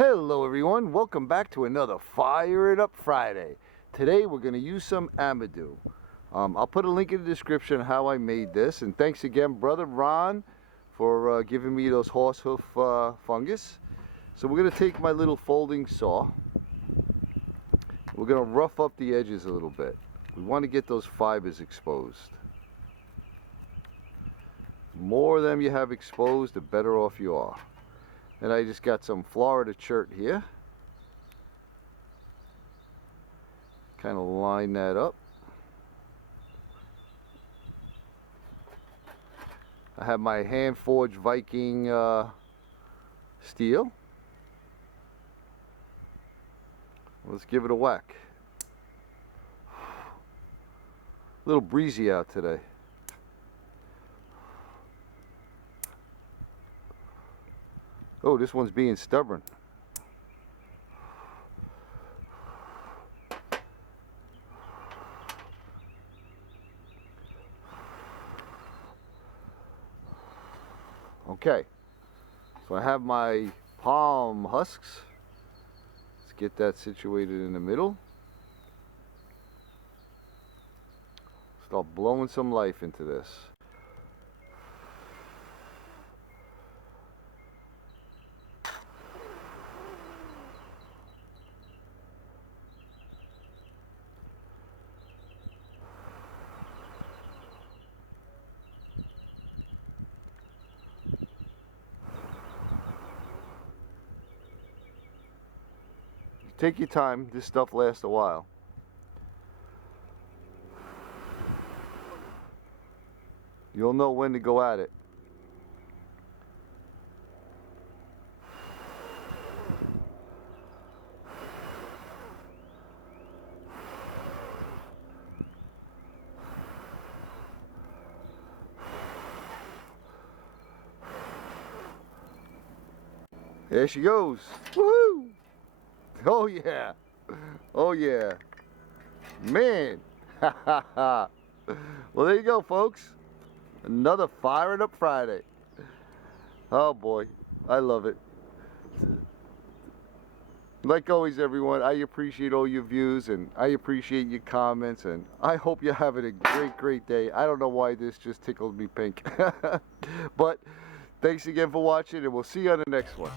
Hello everyone, welcome back to another Fire It Up Friday. Today we're going to use some Amadou. I'll put a link in the description how I made this, and thanks again brother Ron for giving me those horse hoof fungus. So we're going to take my little folding saw. We're going to rough up the edges a little bit. We want to get those fibers exposed. The more of them you have exposed, the better off you are. And I just got some Florida chert here. Kind of line that up. I have my hand forged Viking steel. Let's give it a whack. A little breezy out today. Oh, this one's being stubborn. Okay, so I have my palm husks. Let's get that situated in the middle. Start blowing some life into this. Take your time, this stuff lasts a while. You'll know when to go at it. There she goes. Woohoo! Oh yeah. Oh yeah. Man. Well, there you go, folks. Another Fire It Up Friday. Oh boy, I love it. Like always, everyone, I appreciate all your views and I appreciate your comments, and I hope you're having a great day. I don't know why this just tickled me pink. But thanks again for watching, and we'll see you on the next one.